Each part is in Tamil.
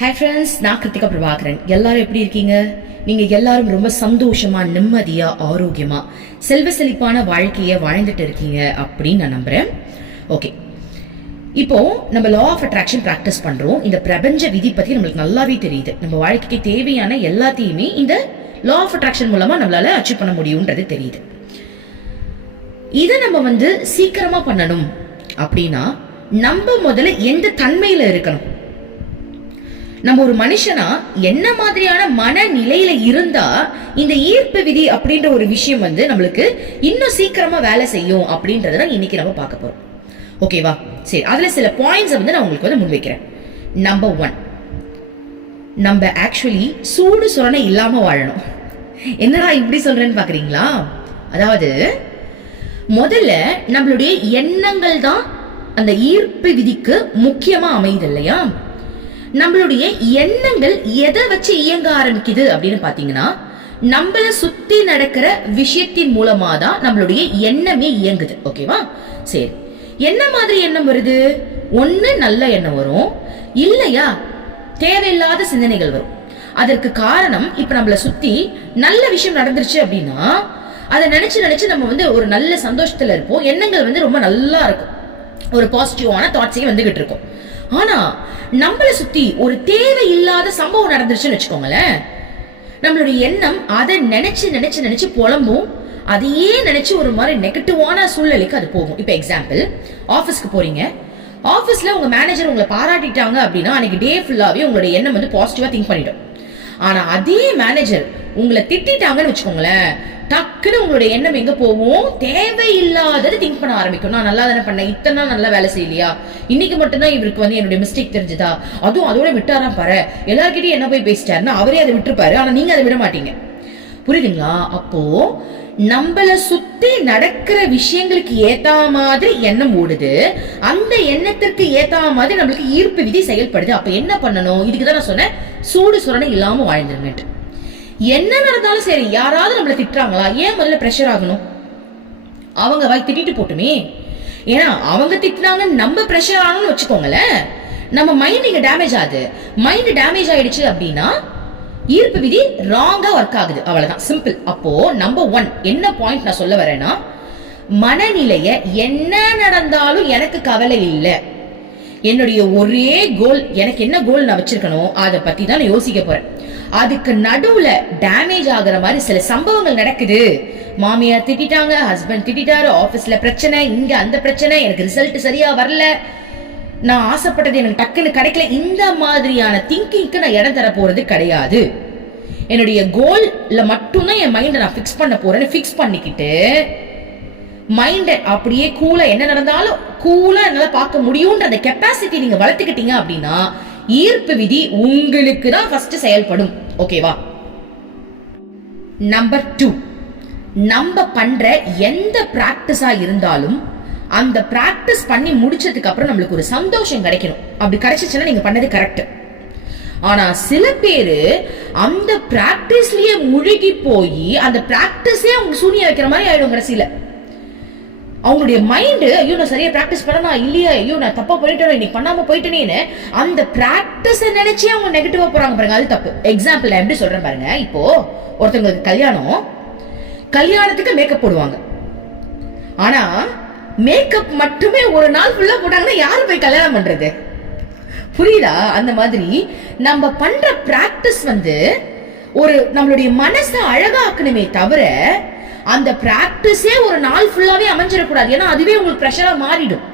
ஹே ஃப்ரெண்ட்ஸ் நான் கிருத்திகா பிரபாகரன். எல்லாரும் எப்படி இருக்கீங்க? நீங்கள் எல்லாரும் ரொம்ப சந்தோஷமாக நிம்மதியாக ஆரோக்கியமாக செல்வ செழிப்பான வாழ்க்கையை வாழ்ந்துட்டு இருக்கீங்க அப்படின்னு நான் நம்புறேன். ஓகே இப்போ நம்ம லா ஆஃப் அட்ராக்ஷன் ப்ராக்டிஸ் பண்ணுறோம் இந்த பிரபஞ்ச விதி பற்றி நம்மளுக்கு நல்லாவே தெரியுது. நம்ம வாழ்க்கைக்கு தேவையான எல்லாத்தையுமே இந்த லா ஆஃப் அட்ராக்ஷன் மூலமாக நம்மளால் அச்சீவ் பண்ண முடியுன்றது தெரியுது. இதை நம்ம வந்து சீக்கிரமாக பண்ணணும் அப்படின்னா நம்ம முதல்ல எந்த தன்மையில் இருக்கணும்? நம்ம ஒரு மனுஷனா என்ன மாதிரியான மனநிலையில இருந்தா இந்த ஈர்ப்பு விதி அப்படின்ற ஒரு விஷயம் வந்து நம்மளுக்கு இன்னும் சீக்கிரமா வேலை செய்யும் அப்படின்றத தான் இன்னைக்கு நம்ம பார்க்க போறோம். ஓகேவா சரி அதுல சில பாயிண்ட்ஸ் வந்து நான் உங்களுக்கு வந்து முன்வைக்கிறேன். நம்பர் ஒன் நம்ம ஆக்சுவலி சூடு சுரணை இல்லாம வாழணும். என்னடா இப்படி சொல்றேன்னு பாக்குறீங்களா? அதாவது முதல்ல நம்மளுடைய எண்ணங்கள் தான் அந்த ஈர்ப்பு விதிக்கு முக்கியமா அமையுது இல்லையா? நம்மளுடைய எண்ணங்கள் எதை வச்சு இயங்க ஆரம்பிக்குது அப்படின்னு பாத்தீங்கன்னா நம்மள சுத்தி நடக்கிற விஷயத்தின் மூலமா தான் நம்மளுடைய எண்ணமே இயங்குது. ஓகேவா சரி. என்ன மாதிரி எண்ணம் வருது? ஒண்ணு நல்ல எண்ணம் வரும். இல்லையா? தேவையில்லாத சிந்தனைகள் வரும். அதற்கு காரணம் இப்ப நம்மள சுத்தி நல்ல விஷயம் நடந்துருச்சு அப்படின்னா அதை நினைச்சு நினைச்சு நம்ம வந்து ஒரு நல்ல சந்தோஷத்துல இருப்போம். எண்ணங்கள் வந்து ரொம்ப நல்லா இருக்கும். ஒரு பாசிட்டிவான தாட்ஸே வந்துகிட்டு இருக்கும். ஆனா நம்மளை சுத்தி ஒரு தேவையில்லாத சம்பவம் நடந்துருச்சுன்னு வச்சுக்கோங்களேன். நம்மளுடைய எண்ணம் அதை நினைச்சு நினைச்சு நினைச்சு புலம்பும். அதையே நினைச்சு ஒரு மாதிரி நெகட்டிவான சூழ்நிலைக்கு அது போகும். இப்போ எக்ஸாம்பிள் ஆஃபீஸ்க்கு போறீங்க. ஆஃபீஸில் உங்கள் மேனேஜர் உங்களை பாராட்டிட்டாங்க அப்படின்னா அன்னைக்கு டே ஃபுல்லாகவே உங்களுடைய எண்ணம் வந்து பாசிட்டிவாக திங்க் பண்ணிடும். ஆனால் அதே மேனேஜர் உங்களை திட்டிட்டாங்கன்னு வச்சுக்கோங்களேன். டக்குன்னு உங்களுடைய எண்ணம் எங்க போகும்? தேவையில்லாதது திங்க் பண்ண ஆரம்பிக்கும். நான் நல்லா தானே பண்ணேன். இத்தனை நாள் நல்லா வேலை செய்யலையா? இன்னைக்கு மட்டும்தான் இவருக்கு வந்து என்னுடைய மிஸ்டேக் தெரிஞ்சதா? அதுவும் அதோட விட்டாராம் பாரு. எல்லாருக்கிட்டையும் என்ன போய் பேசிட்டாருன்னா அவரே அதை விட்டுருப்பாரு. ஆனா நீங்க அதை விட மாட்டீங்க. புரியுதுங்களா? அப்போ நம்மள சுத்தி நடக்கிற விஷயங்களுக்கு ஏத்தா மாதிரி எண்ணம் ஓடுது. அந்த எண்ணத்திற்கு ஏத்தா மாதிரி நம்மளுக்கு ஈர்ப்பு விதி செயல்படுது. அப்ப என்ன பண்ணணும்? இதுக்கு தான் நான் சொன்னேன். சூடு சுரணை இல்லாம வாழ்ந்துருங்கட்டு என்ன நடந்தாலும் சரி யாராவது நம்மள திட்டுறாங்களா? ஏன் முதல்ல ப்ரெஷர் ஆகணும்? அவங்க வாய் திட்டிட்டு போட்டுமே. ஏன்னா அவங்க திட்டினாங்கன்னு நம்ம ப்ரெஷர் ஆகணும்னு வச்சுக்கோங்களேன். நம்ம மைண்ட் இங்க டேமேஜ் ஆகுது. மைண்ட் டேமேஜ் ஆயிடுச்சு அப்படின்னா ஈர்ப்பு விதி ராங்கா ஒர்க் ஆகுது. அவ்வளவுதான். சிம்பிள் அப்போ நம்பர் ஒன் என்ன பாயிண்ட் நான் சொல்ல வரேன்னா மனநிலைய என்ன நடந்தாலும் எனக்கு கவலை இல்லை. என்னுடைய ஒரே கோல் எனக்கு என்ன கோல் நான் வச்சிருக்கணும் அதை பத்தி தான் நான் யோசிக்க போறேன். அதுக்கு நடுவுல டேமேஜ் ஆகுற மாதிரி சில சம்பவங்கள் நடக்குது. மாமியார் திட்டிட்டாங்க ஹஸ்பண்ட் திட்டிட்டாரு ஆபீஸ்ல பிரச்சனை இங்க அந்த பிரச்சனை எனக்கு ரிசல்ட் சரியா வரல. நான் ஆசைப்பட்டது எனக்கு டக்குன்னு கிடைக்கல. இந்த மாதிரியான திங்கிங்க்கு நான் இடம் தர போறது கிடையாது. என்னுடைய கோல்ல மட்டும்தான் என் மைண்டை நான் ஃபிக்ஸ் பண்ண போறேன்னு ஃபிக்ஸ் பண்ணிக்கிட்டு மைண்டை அப்படியே கூலா என்ன நடந்தாலும் கூலா என்னால் பார்க்க முடியும்ன்ற அந்த கெப்பாசிட்டி நீங்க வளர்த்துக்கிட்டீங்க அப்படின்னா ஈர்ப்பு விதி உங்களுக்கு தான் ஃபர்ஸ்ட் செயல்படும். ஓகேவா நம்பர் டூ நம்ம பண்ற எந்த பிராக்டிஸா இருந்தாலும் அந்த பிராக்டிஸ் பண்ணி முடிச்சதுக்கு அப்புறம் நம்மளுக்கு ஒரு சந்தோஷம் கிடைக்கணும். அப்படி கிடைச்சிச்சுன்னா நீங்க பண்ணது கரெக்ட் ஆனா சில பேரு அந்த பிராக்டிஸ்லயே முழுகி போய் அந்த பிராக்டிஸே அவங்க சூனிய வைக்கிற மாதிரி ஆயிடும் கடைசியில அவங்களுடைய மைண்டு ஐயோ நான் சரியாக ப்ராக்டிஸ் பண்ணனா இல்லையா? ஐயோ நான் தப்பாக போயிட்டேன் இன்னைக்கு பண்ணாமல் போயிட்டேனேன்னு அந்த ப்ராக்டிஸை நினச்சி அவங்க நெகட்டிவாக போகிறாங்க பாருங்க அது தப்பு. எக்ஸாம்பிள் நான் எப்படி சொல்கிறேன் பாருங்க. இப்போது ஒருத்தவங்களுக்கு கல்யாணம் கல்யாணத்துக்கு மேக்கப் போடுவாங்க. ஆனால் மேக்கப் மட்டுமே ஒரு நாள் ஃபுல்லாக போட்டாங்கன்னா யார் போய் கல்யாணம் பண்ணுறது புரியுதா? அந்த மாதிரி நம்ம பண்ற பிராக்டிஸ் வந்து ஒரு நம்மளுடைய மனசை அழகாக்கணுமே தவிர அந்த ப்ராக்டிஸே ஒரு நாள் ஃபுல்லாகவே அமைஞ்சிடக்கூடாது. ஏன்னா அதுவே உங்களுக்கு ப்ரெஷராக மாறிடும்.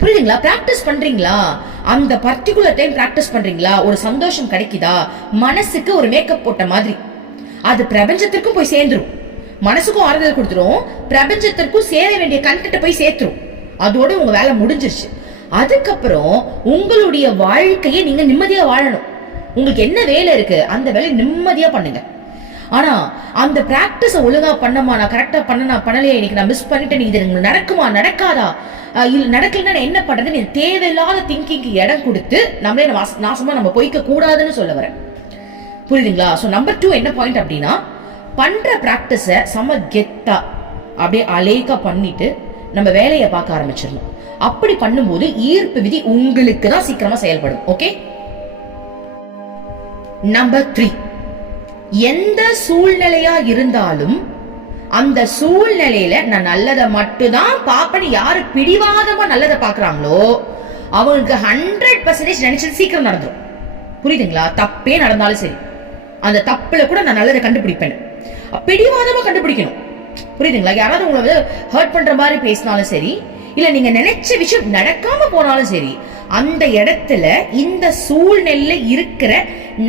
புரியுதுங்களா? ப்ராக்டிஸ் பண்ணுறீங்களா அந்த பர்டிகுலர் டைம் ப்ராக்டிஸ் பண்ணுறீங்களா ஒரு சந்தோஷம் கிடைக்குதா? மனசுக்கு ஒரு மேக்கப் போட்ட மாதிரி. அது பிரபஞ்சத்திற்கும் போய் சேர்ந்துரும். மனசுக்கும் ஆறுதல் கொடுத்துரும். பிரபஞ்சத்திற்கும் சேர வேண்டிய கண்டென்ட் போய் சேர்த்துரும். அதோட உங்கள் வேலை முடிஞ்சிருச்சு. அதுக்கப்புறம் உங்களுடைய வாழ்க்கையை நீங்கள் நிம்மதியாக வாழணும். உங்களுக்கு என்ன வேலை இருக்குது அந்த வேலையை நிம்மதியாக பண்ணுங்கள் ஆனால் அந்த ப்ராக்டிஸை ஒழுங்காக பண்ணமா நான் கரெக்டாக பண்ண நான் பண்ணலையே இன்னைக்கு நான் மிஸ் பண்ணிட்டேன் இது எனக்கு நடக்குமா நடக்காதா? இல்லை நடக்கலைன்னா நான் என்ன பண்ணுறது நீ தேவையில்லாத திங்கிங்க்கு இடம் கொடுத்து நம்மளே நாசமாக நம்ம போய்க்க கூடாதுன்னு சொல்ல வரேன் புரியுதுங்களா? ஸோ நம்பர் டூ என்ன பாயிண்ட் அப்படின்னா பண்ணுற ப்ராக்டிஸை செம கெத்தா அப்படியே அலேக்கா பண்ணிட்டு நம்ம வேலையை பார்க்க ஆரம்பிச்சிடணும். அப்படி பண்ணும்போது ஈர்ப்பு விதி உங்களுக்கு தான் சீக்கிரமா செயல்படும். ஓகே நம்பர் த்ரீ எந்த சூழ்நிலையா இருந்தாலும் அந்த சூழ்நிலையில நான் நல்லதை மட்டும்தான் பாப்பேன்னு யாரு பிடிவாதமா நல்லதை பாக்குறாங்களோ அவங்களுக்கு ஹண்ட்ரட் பர்சன்டேஜ் நினைச்சது சீக்கிரம் நடந்துடும் புரியுதுங்களா? தப்பே நடந்தாலும் சரி. அந்த தப்புல கூட நான் நல்லதை கண்டுபிடிப்பேன். பிடிவாதமா கண்டுபிடிக்கணும். புரியுதுங்களா? யாராவது உங்களை வந்து ஹர்ட் பண்ற மாதிரி பேசினாலும் சரி இல்ல நீங்க நினைச்ச விஷயம் நடக்காம போனாலும் சரி அந்த இடத்துல இந்த சூழ்நிலை இருக்கிற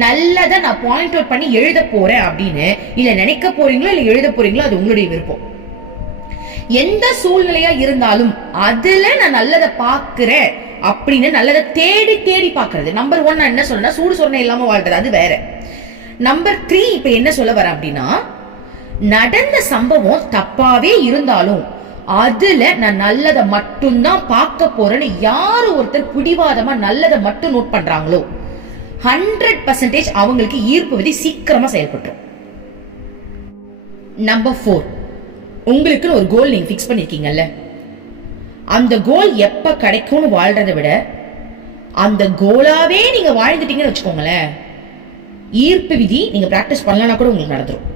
நல்லதை நான் பாயிண்ட் அவுட் பண்ணி எழுத போறேன் அப்படின்னு. இல்ல நினைக்க போறீங்களோ இல்ல எழுத போறீங்களோ அது உங்களுடைய விருப்பம். எந்த சூழ்நிலையா இருந்தாலும் அதுல நான் நல்லதை பாக்குறேன் அப்படின்னு நல்லதை தேடி தேடி பாக்குறது நம்பர் ஒன் நான் என்ன சொல்றேன்னா சூடு சொன்ன இல்லாம வாழ்றது அது வேற. நம்பர் த்ரீ இப்ப என்ன சொல்ல வர அப்படின்னா நடந்த சம்பவம் தப்பாவே இருந்தாலும் அதுல நான் நல்லதை மட்டும்தான் பார்க்க போறேன்னு யாரு ஒருத்தர் பிடிவாதமா நல்லதை மட்டும் நோட் பண்றாங்களோ? ஹண்ட்ரட் பர்சன்டேஜ் அவங்களுக்கு ஈர்ப்பு விதி சீக்கிரமா செயல்பட்டுரும். நம்பர் ஃபோர் உங்களுக்குன்னு ஒரு கோல் நீங்க ஃபிக்ஸ் பண்ணிருக்கீங்கல்ல? அந்த கோல் எப்ப கிடைக்கும்னு வாழ்றதை விட அந்த கோலாவே நீங்க வாழ்ந்துட்டீங்கன்னு வச்சுக்கோங்களேன். ஈர்ப்பு விதி நீங்க பிராக்டிஸ் பண்ணலன்னா கூட உங்களுக்கு நடந்துடும்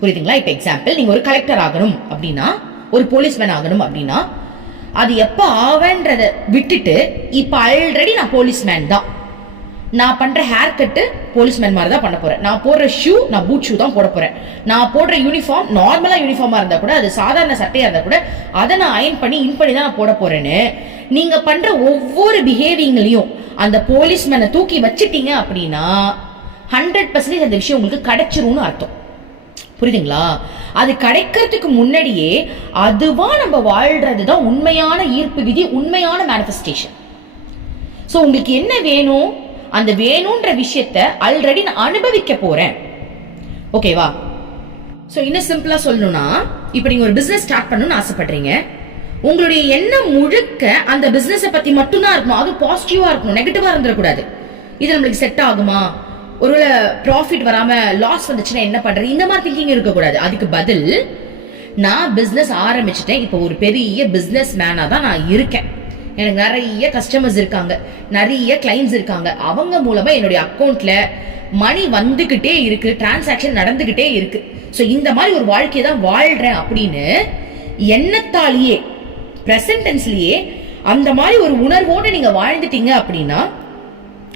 புரியுதுங்களா? இப்ப எக்ஸாம்பிள் நீங்க ஒரு கலெக்டர் ஆகணும் அப்படின்னா ஒரு போலீஸ்மேன் ஆகணும் அப்படின்னா அது எப்போ ஆவன்றத விட்டுட்டு இப்போ ஆல்ரெடி நான் போலீஸ்மேன் தான். நான் பண்ணுற ஹேர் கட்டு போலீஸ்மேன் மாதிரி தான் பண்ண போகிறேன் நான் போடுற ஷூ நான் பூட் ஷூ தான் போட போகிறேன் நான் போடுற யூனிஃபார்ம் நார்மலாக யூனிஃபார்மாக இருந்தால் கூட அது சாதாரண சட்டையாக இருந்தால் கூட அதை நான் அயன் பண்ணி இன் பண்ணி தான் நான் போட போகிறேன்னு நீங்கள் பண்ணுற ஒவ்வொரு பிஹேவிங்லையும் அந்த போலீஸ்மேனை தூக்கி வச்சிட்டீங்க அப்படின்னா ஹண்ட்ரட் பர்சன்டேஜ் அந்த விஷயம் உங்களுக்கு கிடைச்சிரும்னு அர்த்தம். புரியுதுங்களா? அது கிடைக்கிறதுக்கு முன்னாடியே அதுவா நம்ம வாழ்றது தான் உண்மையான ஈர்ப்பு விதி உண்மையான மேனிஃபெஸ்டேஷன் ஸோ உங்களுக்கு என்ன வேணும்? அந்த வேணுன்ற விஷயத்த ஆல்ரெடி நான் அனுபவிக்க போறேன். ஓகேவா ஸோ இன்னும் சிம்பிளா சொல்லணும்னா இப்போ நீங்க ஒரு பிசினஸ் ஸ்டார்ட் பண்ணணும்னு ஆசைப்படுறீங்க. உங்களுடைய எண்ணம் முழுக்க அந்த பிசினஸை பத்தி மட்டும்தான் இருக்கணும். அது பாசிட்டிவா இருக்கணும் நெகட்டிவா இருந்துடக்கூடாது. இது நம்மளுக்கு செட் ஆகுமா? ஒருவேளை ப்ராஃபிட் வராமல் லாஸ் வந்துச்சுன்னா என்ன பண்ணுறது இந்த மாதிரி திங்கிங் இருக்கக்கூடாது. அதுக்கு பதில் நான் பிஸ்னஸ் ஆரம்பிச்சிட்டேன். இப்போ ஒரு பெரிய பிஸ்னஸ் மேனாக தான் நான் இருக்கேன். எனக்கு நிறைய கஸ்டமர்ஸ் இருக்காங்க. நிறைய கிளைண்ட்ஸ் இருக்காங்க. அவங்க மூலமாக என்னுடைய அக்கௌண்ட்டில் மணி வந்துக்கிட்டே இருக்குது டிரான்சாக்ஷன் நடந்துக்கிட்டே இருக்குது ஸோ இந்த மாதிரி ஒரு வாழ்க்கையை தான் வாழ்கிறேன் அப்படின்னு எண்ணத்தாலேயே ப்ரெசன்டென்ஸ்லேயே அந்த மாதிரி ஒரு உணர்வோடு நீங்கள் வாழ்ந்துட்டீங்க அப்படின்னா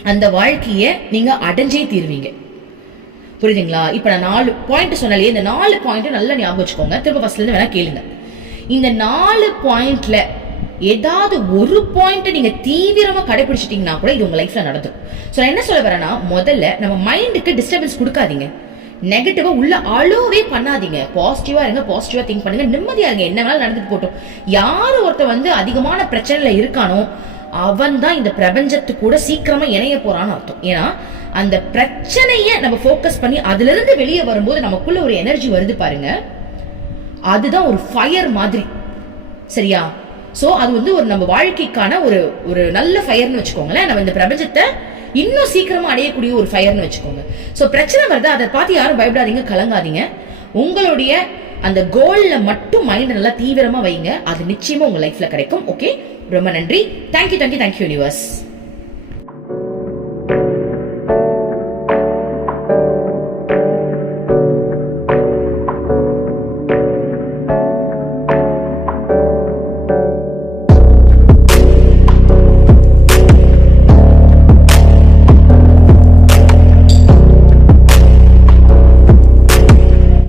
அந்த வாழ்க்கையை நீங்க அடைஞ்சே தீருவீங்க. புரியுதுங்களா? இப்ப நான் நாலு பாயிண்ட் சொன்னாலே இந்த நாலு பாயிண்ட் நல்லா ஞாபகம் வச்சுக்கோங்க. திரும்ப ஃபர்ஸ்ட்ல இருந்து வேணா கேளுங்க. இந்த நாலு பாயிண்ட்ல ஏதாவது ஒரு பாயிண்ட் நீங்க தீவிரமா கடைபிடிச்சிட்டீங்கன்னா கூட இது உங்க லைஃப்ல நடந்துடும் சோ நான் என்ன சொல்ல வரேன்னா முதல்ல நம்ம மைண்டுக்கு டிஸ்டர்பன்ஸ் கொடுக்காதீங்க. நெகட்டிவா உள்ள அழுவே பண்ணாதீங்க. பாசிட்டிவா இருங்க பாசிட்டிவா திங்க் பண்ணுங்க. நிம்மதியா இருங்க. என்ன வேணாலும் நடந்துட்டு போட்டோம் யார் ஒருத்தர் வந்து அதிகமான பிரச்சனையில் இருக்கானோ அவன் தான் இந்த பிரபஞ்சத்து கூட சீக்கிரமா இணைய போறான்னு அர்த்தம். ஏன்னா அந்த பிரச்சனையை நம்ம ஃபோக்கஸ் பண்ணி அதுல இருந்து வெளியே வரும்போது நமக்குள்ள ஒரு எனர்ஜி வருது பாருங்க. அதுதான் ஒரு ஃபயர் மாதிரி. சரியா? ஸோ அது வந்து ஒரு நம்ம வாழ்க்கைக்கான ஒரு ஒரு நல்ல ஃபயர்னு வச்சுக்கோங்களேன். நம்ம இந்த பிரபஞ்சத்தை இன்னும் சீக்கிரமா அடையக்கூடிய ஒரு ஃபயர்னு வச்சுக்கோங்க. ஸோ பிரச்சனை வருது? அதை பார்த்து யாரும் பயப்படாதீங்க கலங்காதீங்க. உங்களுடைய அந்த கோல்ல மட்டும் மைண்ட் நல்லா தீவிரமா வைங்க. அது நிச்சயமா உங்க லைஃப்ல கிடைக்கும் ஓகே ரொம்ப நன்றி. Thank you thank you thank you universe